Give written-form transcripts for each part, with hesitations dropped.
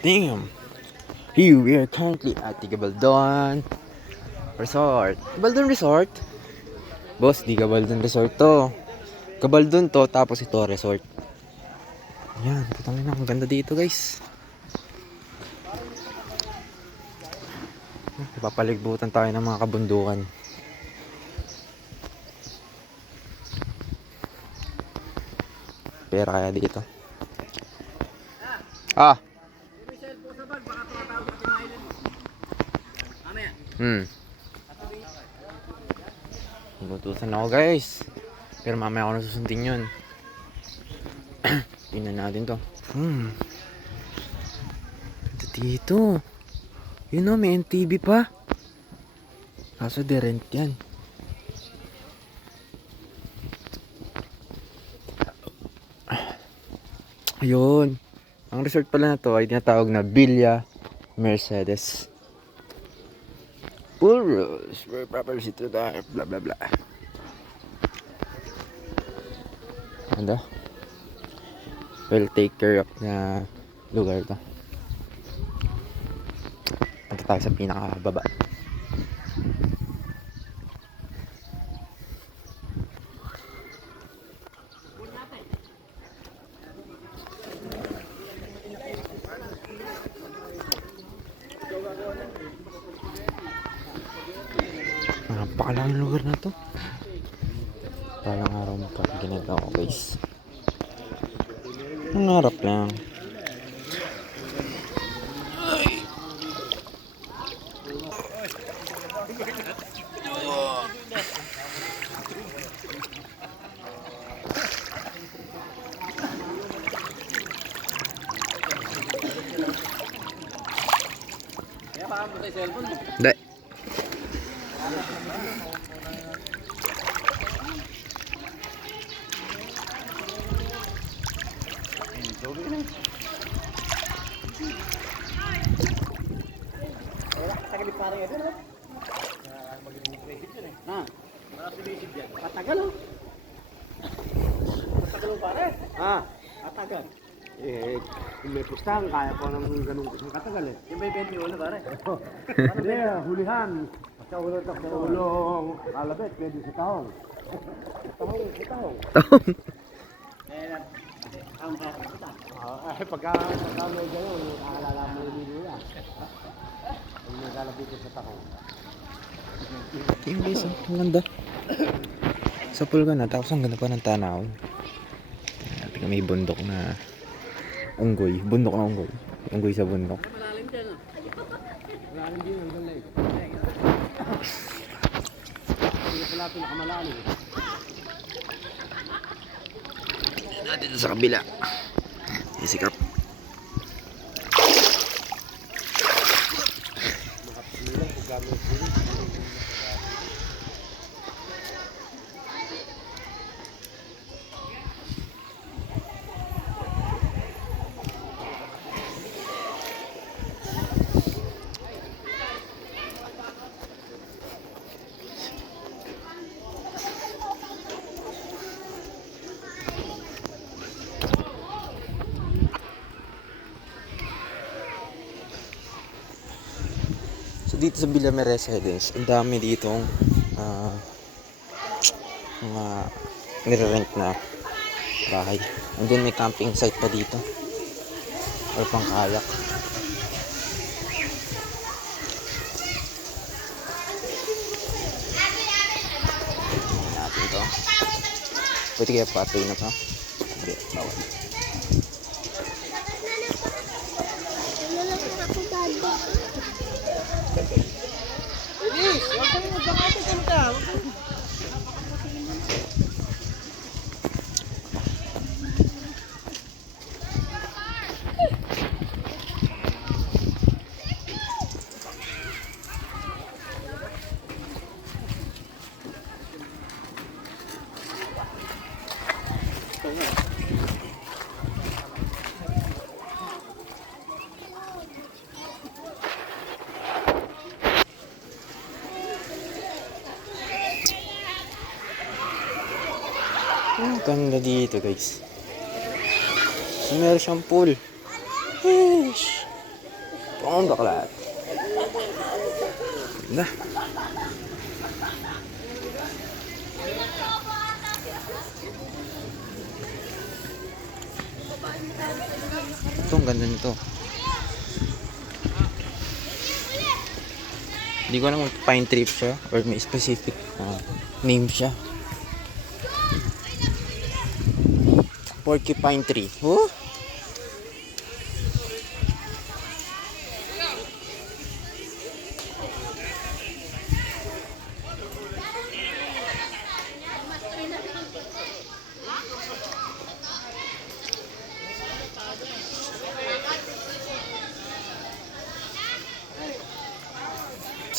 Damn! Here we are currently at the Gabaldon Resort. Gabaldon Resort? Boss, di Gabaldon Resort to. Gabaldon to, tapos ito resort. Yan, putangin na. Ang ganda dito, guys. Papalibutan tayo ng mga kabundukan. Pera kaya dito. Ah! Butusan ako, guys. Pero mamaya ako nasusundin yun. Tingnan natin to. Ito dito. Yun o, may NTV pa. Kaso de rent yan. Ayun. Ang resort pala na to ay tinatawag na Villa Mercedes. Pool rules where proper to the blah blah blah. Ano? Well take care of na lugar to. Punta tayo sa pinakababa. Napakalaking lugar na to. Parang araw magkaginagawa ko, guys. Ang harap lang. Hindi. Katagal oh. Katagal oh pare. Katagal. Kung may pustahan, kaya po ng ganun katagal eh. Yung may 21 pare. Hindi, hulihan. Basta ulong takbo ulong alabet, pwede sa taong. Tahong. Pagka may gano'n, nakalala mo yung nila. Kung may kalabit sa tahong. Yung guys, ang ganda. Sa pool ka na, tapos ang ganda pa ng tanaw. Tingnan, may bundok na unggoy. Bundok na unggoy. Unggoy sa bundok. Malalim dyan oh. Malalim din hanggang na ito. Hindi pala pinakamalalim. Natin sa kabila. Isikap. Dito sa Villa Mercedes, ang dami ditong mga nire-rent na bahay. And then may camping site pa dito or pang kayak. Tingnan natin to. Pwede kaya patoy na to? Hindi, bawal. Please, huwag kang magkakapit ka mata. Ang ganda dito, guys. So, meron siyang pool. Yeesh. On baklat. Ganda. Ito, ang ganda nito. Hindi ko alam kung pine tree siya or may specific name siya. Porcupine tree. Oh?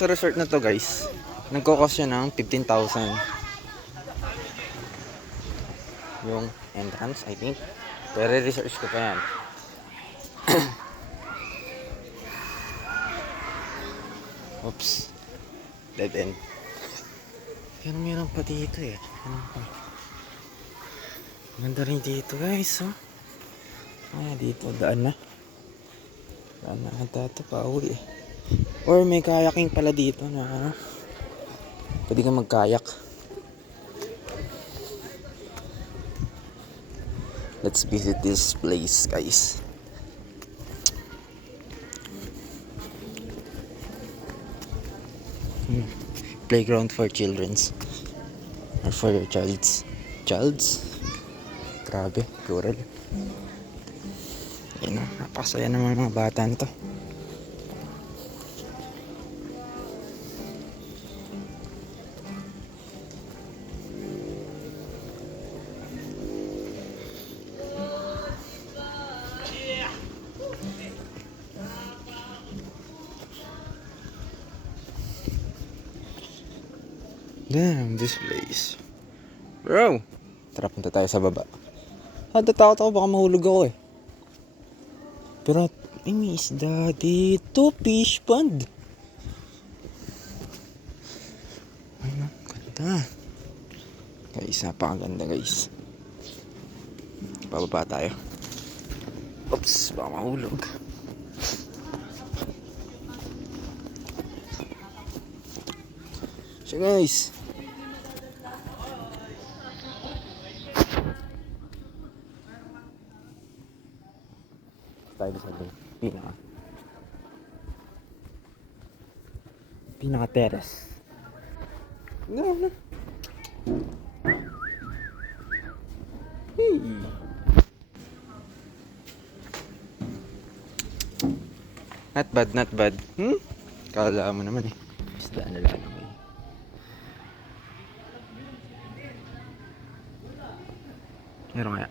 Sa resort na to guys, nagkakos siya ng 15,000 yung entrance, I think. Pero research ko pa yan. Oops, dead end. Pero meron pa dito eh. Ano pa? Ganda rin dito guys, oh. Dito daan na. Daan na ata ito pa uwi eh. Or may kayaking pala dito na pwede kang magkayak. Let's visit this place guys. Playground for children's or for your childs. Grabe, plural. Yan o, napakasaya naman mga bata nito. Damn, this place. Bro! Tara, punta tayo sa baba. Natakot ako, baka mahulog ako eh. Pero, may isda dito. Fish pond. Ay, ganda. Guys, napakaganda guys. Bababa tayo. Oops, baka mahulog. So guys, tayo sa pinaka terrace. No. Hey. Not bad. Kala mo naman eh. Isda na lang eh. Meron kaya?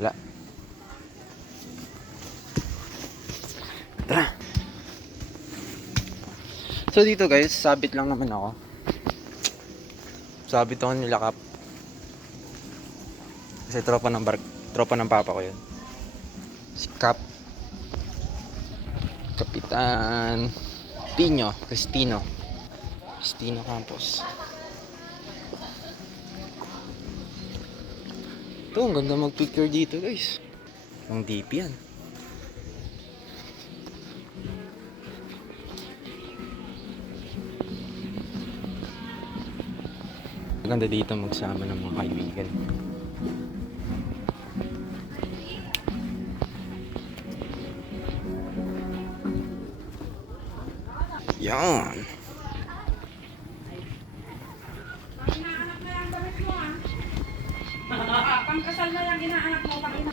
Wala. Tara. So dito guys, sabit lang naman ako. Sabit ako nilakap. Kasi tropa ng papa ko yun. Si Kapitan Cristino Campos. Ito, ang ganda mag-picture dito guys. Ang deep yan. Ang ganda dito magsama ng mga kaibigan. Yan. Pangkasal na lang inaanak mo pang ina.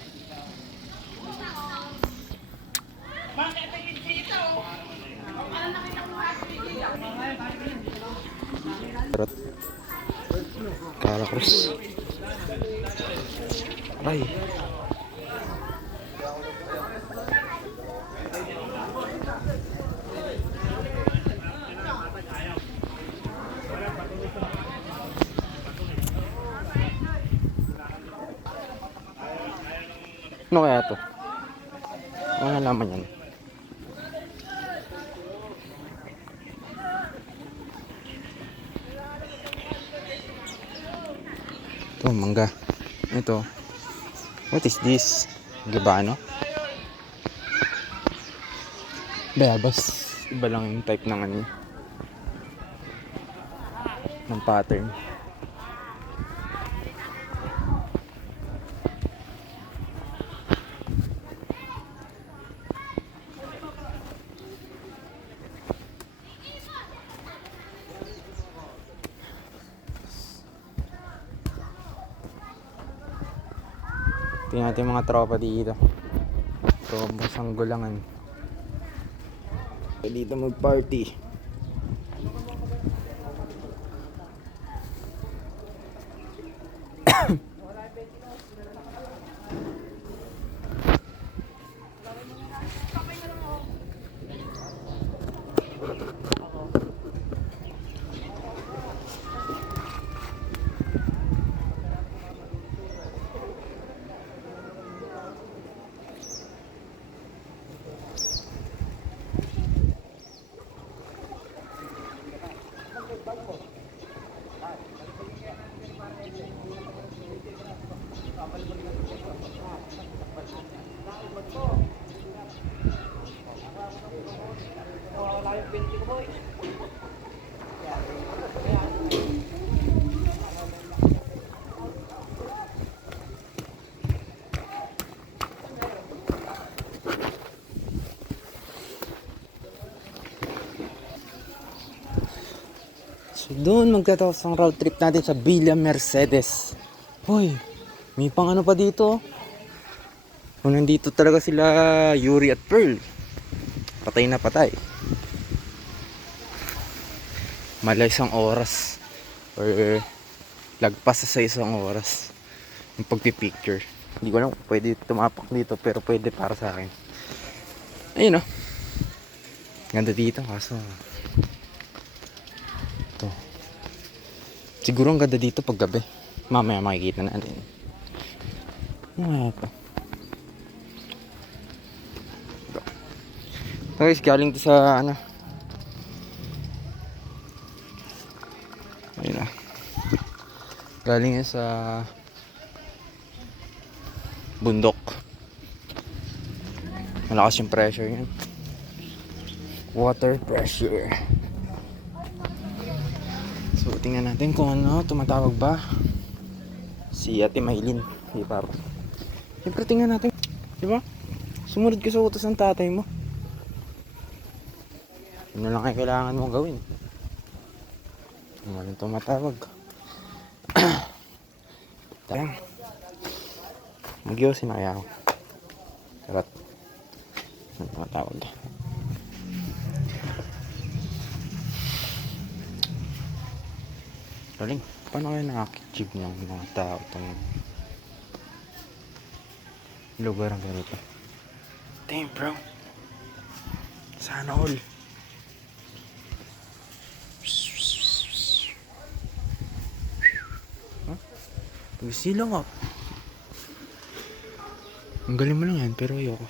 Cara Cruz. Ay. Ano kaya to? Ano nalaman yan? Ito, mangga. Ito. What is this? Gabano? Bayabas. Iba lang yung type ng ano. Ng pattern. Tingnan natin yung mga tropa dito. So, masang gulangan. Dito mag-party. So doon magtatapos ang road trip natin sa Villa Mercedes. Hoy, may pang ano pa dito. Kung nandito talaga sila Yuri at Pearl, patay na patay. Mala isang oras or lagpas sa isang oras yung pagpipicture. Hindi ko alam pwede tumapak dito pero pwede para sa akin. Ayun, oh. Ganda dito kaso ito. Siguro ang ganda dito pag gabi. Mamaya makikita natin. Ano ito? So guys, galing to sa ano. Ayun na. Galing sa bundok. Malakas yung pressure yan. Water pressure. So tingnan natin kung ano, tumatawag ba si Ate Maylin. Si Papa. Siyempre tingnan natin. Diba? Sumunod ka sa utos ng tatay mo. Ano lang ay kailangan mong gawin. Walang tumatawag. Tayang. Mag-iwasin na kaya ako. Sarat. Ano tumatawag? Galing. Paano kaya nakakijib ng mga tao itong lugar ang ganito? Damn bro. Sana all. Pagsilang ako. Ang galing mo lang yan pero ayoko.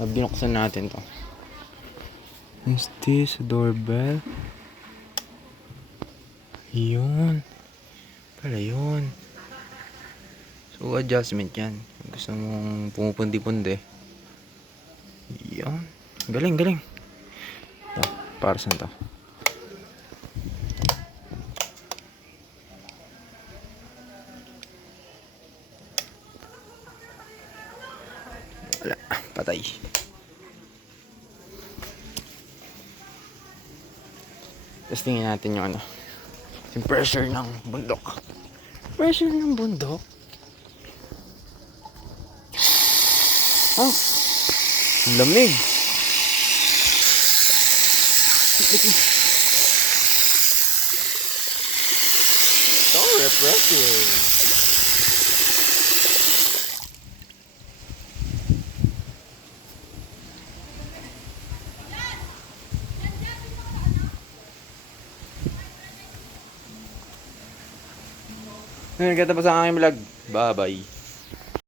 Binuksan natin to. Is this a doorbell? Yun. Pala yun. So adjustment yan. Gusto mong pumupundi-pundi. Yun. Galing, galing. Ito, para saan to? Wala, patay. Tapos tingnan natin yung ano, yung pressure ng bundok. Pressure ng bundok? Oh, ang lamig. So refreshing. Ngayon, katapos ang aking vlog. Bye-bye.